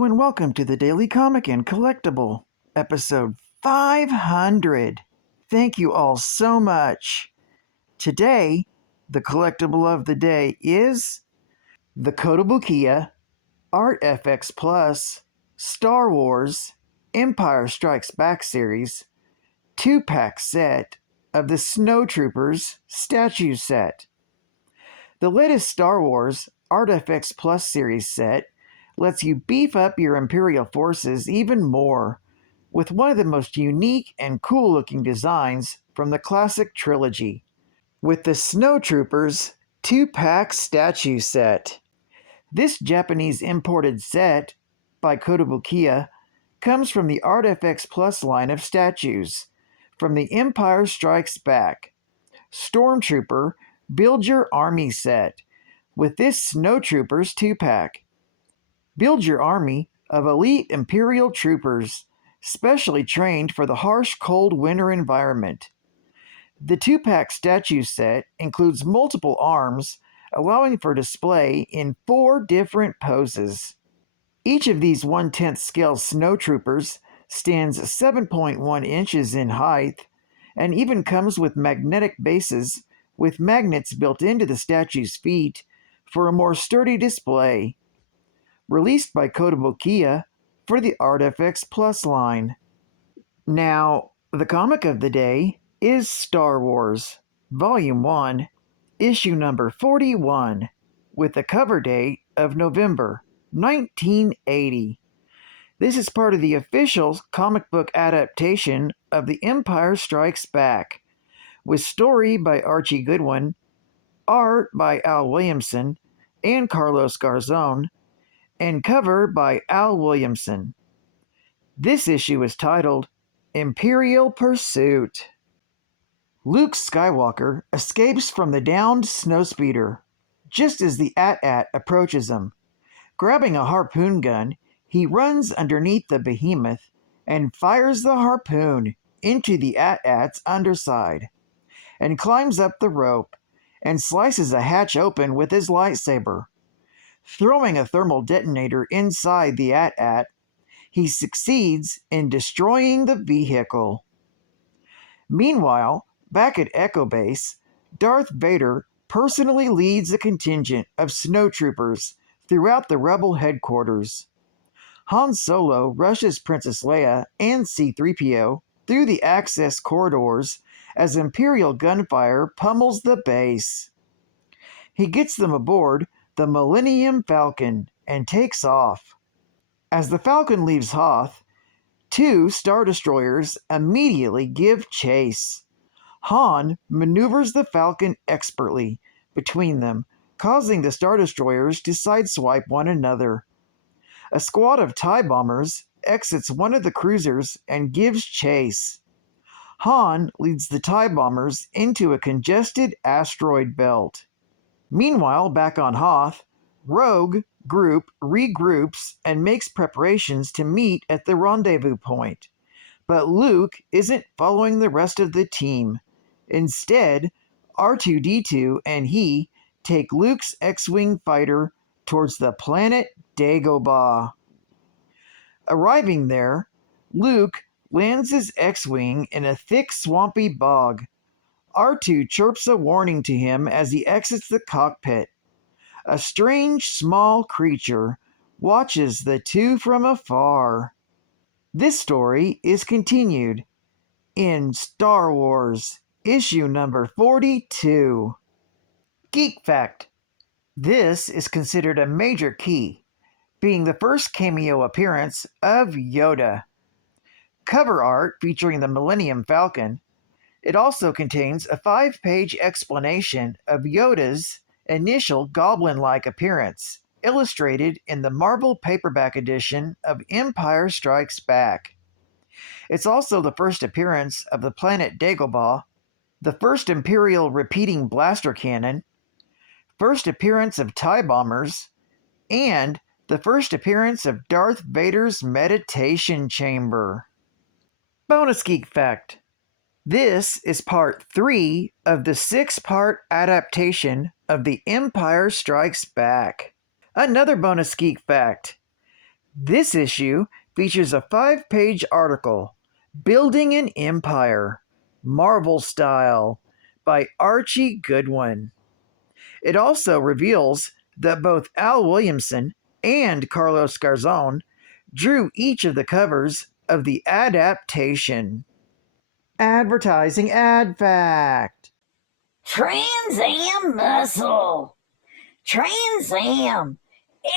Hello and welcome to the Daily Comic and Collectible, episode 500. Thank you all so much. Today, the collectible of the day is the Kotobukiya Art FX Plus Star Wars Empire Strikes Back series 2-pack set of the Snowtroopers statue set. The latest Star Wars Art FX Plus series set lets you beef up your Imperial forces even more with one of the most unique and cool-looking designs from the classic trilogy, with the Snowtroopers 2-pack statue set. This Japanese imported set by Kotobukiya comes from the Art FX Plus line of statues from the Empire Strikes Back Stormtrooper Build Your Army set with this Snowtroopers 2-pack. Build your army of elite Imperial troopers, specially trained for the harsh, cold winter environment. The 2-pack statue set includes multiple arms, allowing for display in 4 different poses. Each of these 1/10 scale snowtroopers stands 7.1 inches in height, and even comes with magnetic bases with magnets built into the statue's feet for a more sturdy display. Released by Kotobukiya for the Art FX Plus line. Now, the comic of the day is Star Wars, Volume 1, Issue number 41, with the cover date of November 1980. This is part of the official comic book adaptation of The Empire Strikes Back, with story by Archie Goodwin, art by Al Williamson and Carlos Garzón, and cover by Al Williamson. This issue is titled Imperial Pursuit. Luke Skywalker escapes from the downed snowspeeder just as the AT-AT approaches him. Grabbing a harpoon gun, he runs underneath the behemoth and fires the harpoon into the AT-AT's underside, and climbs up the rope and slices a hatch open with his lightsaber. Throwing a thermal detonator inside the AT-AT, he succeeds in destroying the vehicle. Meanwhile, back at Echo Base, Darth Vader personally leads a contingent of snowtroopers throughout the Rebel headquarters. Han Solo rushes Princess Leia and C-3PO through the access corridors as Imperial gunfire pummels the base. He gets them aboard the Millennium Falcon and takes off. As the Falcon leaves Hoth, 2 Star Destroyers immediately give chase. Han maneuvers the Falcon expertly between them, causing the Star Destroyers to sideswipe one another. A squad of TIE bombers exits one of the cruisers and gives chase. Han leads the TIE bombers into a congested asteroid belt. Meanwhile, back on Hoth, Rogue Group regroups and makes preparations to meet at the rendezvous point. But Luke isn't following the rest of the team. Instead, R2-D2 and he take Luke's X-Wing fighter towards the planet Dagobah. Arriving there, Luke lands his X-Wing in a thick, swampy bog. R2 chirps a warning to him as he exits the cockpit. A strange, small creature watches the two from afar. This story is continued in Star Wars, issue number 42. Geek Fact. This is considered a major key, being the first cameo appearance of Yoda. Cover art featuring the Millennium Falcon. It also contains a 5-page explanation of Yoda's initial goblin-like appearance, illustrated in the Marvel paperback edition of Empire Strikes Back. It's also the first appearance of the planet Dagobah, the first Imperial repeating blaster cannon, first appearance of TIE bombers, and the first appearance of Darth Vader's meditation chamber. Bonus Geek Fact. This is part 3 of the 6-part adaptation of The Empire Strikes Back. Another bonus geek fact. This issue features a 5-page article, Building an Empire, Marvel Style, by Archie Goodwin. It also reveals that both Al Williamson and Carlos Garzón drew each of the covers of the adaptation. Advertising ad fact. Trans Am muscle. Trans Am.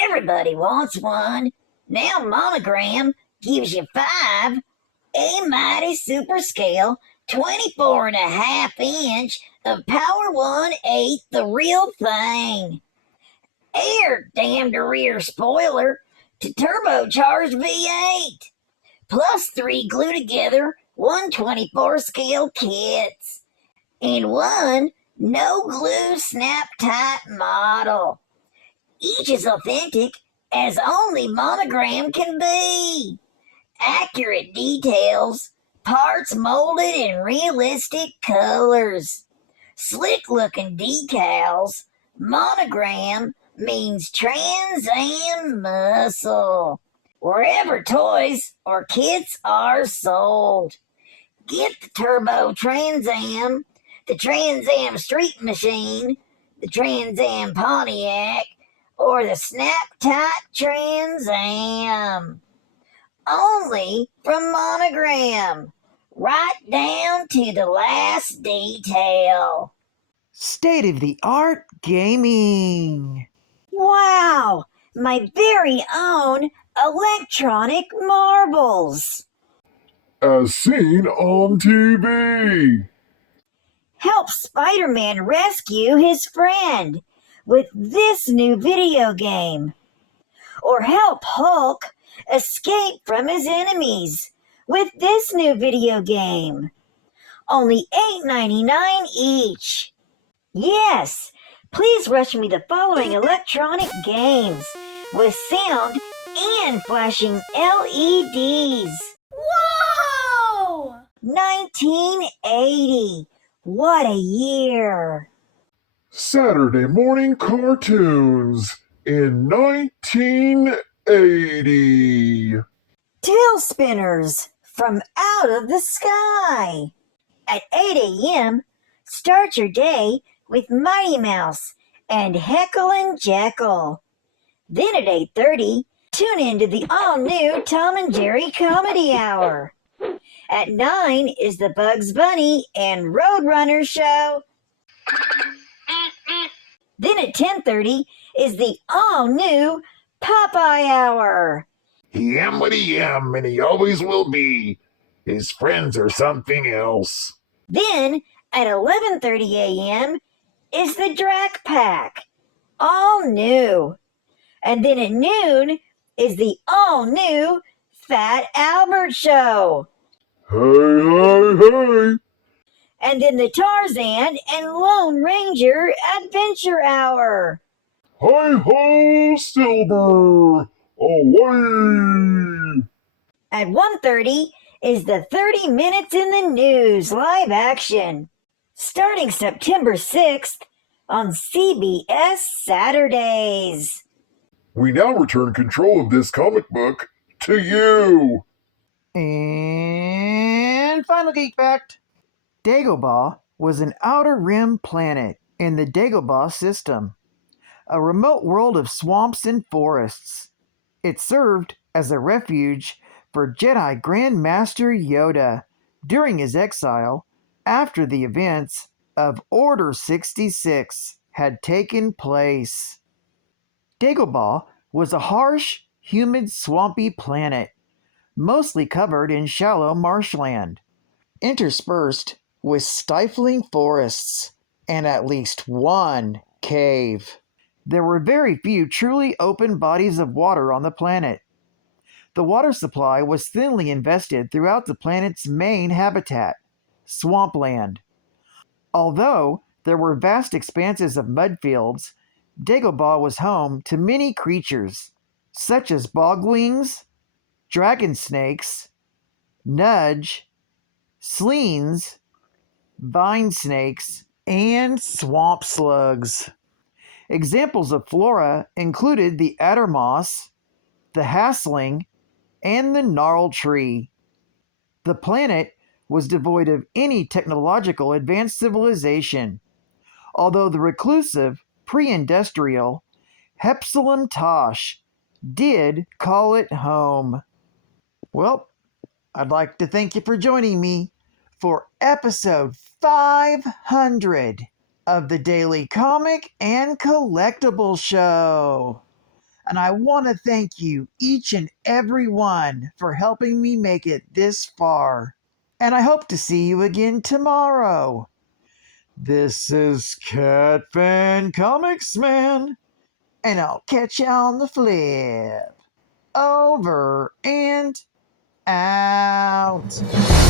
Everybody wants one. Now Monogram gives you 5 A mighty super scale 24.5-inch of Power 1/8 the real thing. Air damned rear spoiler to turbocharged V8. Plus 3 glue together 124 scale kits. And 1 no glue snap tight model. Each is authentic as only Monogram can be. Accurate details, parts molded in realistic colors, slick looking decals. Monogram means Trans Am muscle. Wherever toys or kits are sold. Get the Turbo Trans Am, the Trans Am Street Machine, the Trans Am Pontiac, or the Snap Tight Trans Am. Only from Monogram, right down to the last detail. State-of-the-art gaming. Wow, my very own electronic marbles. As seen on TV. Help Spider-Man rescue his friend with this new video game. Or help Hulk escape from his enemies with this new video game. Only $8.99 each. Yes, please rush me the following electronic games with sound and flashing LEDs. Whoa! 1980. What a year. Saturday morning cartoons in 1980. Tail spinners from out of the sky. At 8 a.m., start your day with Mighty Mouse and Heckle and Jekyll. Then at 8:30, tune into the all-new Tom and Jerry Comedy Hour. At 9 is the Bugs Bunny and Roadrunner Show. Then at 10:30 is the all-new Popeye Hour. He am what he am, and he always will be. His friends are something else. Then at 11:30 a.m. is the Drac Pack, all new. And then at noon is the all-new Fat Albert Show. Hey. And then the Tarzan and Lone Ranger Adventure Hour. Hi-ho, Silver! Away! At 1:30 is the 30 Minutes in the News live action, starting September 6th on CBS Saturdays. We now return control of this comic book to you. And final geek fact. Dagobah was an outer rim planet in the Dagobah system, a remote world of swamps and forests. It served as a refuge for Jedi Grand Master Yoda during his exile after the events of Order 66 had taken place. Dagobah was a harsh, humid, swampy planet, mostly covered in shallow marshland, interspersed with stifling forests and at least one cave. There were very few truly open bodies of water on the planet. The water supply was thinly invested throughout the planet's main habitat, swampland. Although there were vast expanses of mud fields, Dagobah was home to many creatures, such as bogwings, dragon snakes, nudge, sleens, vine snakes, and swamp slugs. Examples of flora included the adder moss, the Hassling, and the Gnarled Tree. The planet was devoid of any technological advanced civilization, although the reclusive, pre-industrial Hepsilum Tosh did call it home. Well, I'd like to thank you for joining me for episode 500 of the Daily Comic and Collectible Show. And I want to thank you, each and every one, for helping me make it this far. And I hope to see you again tomorrow. This is Catfan Comics Man, and I'll catch you on the flip. Over and out.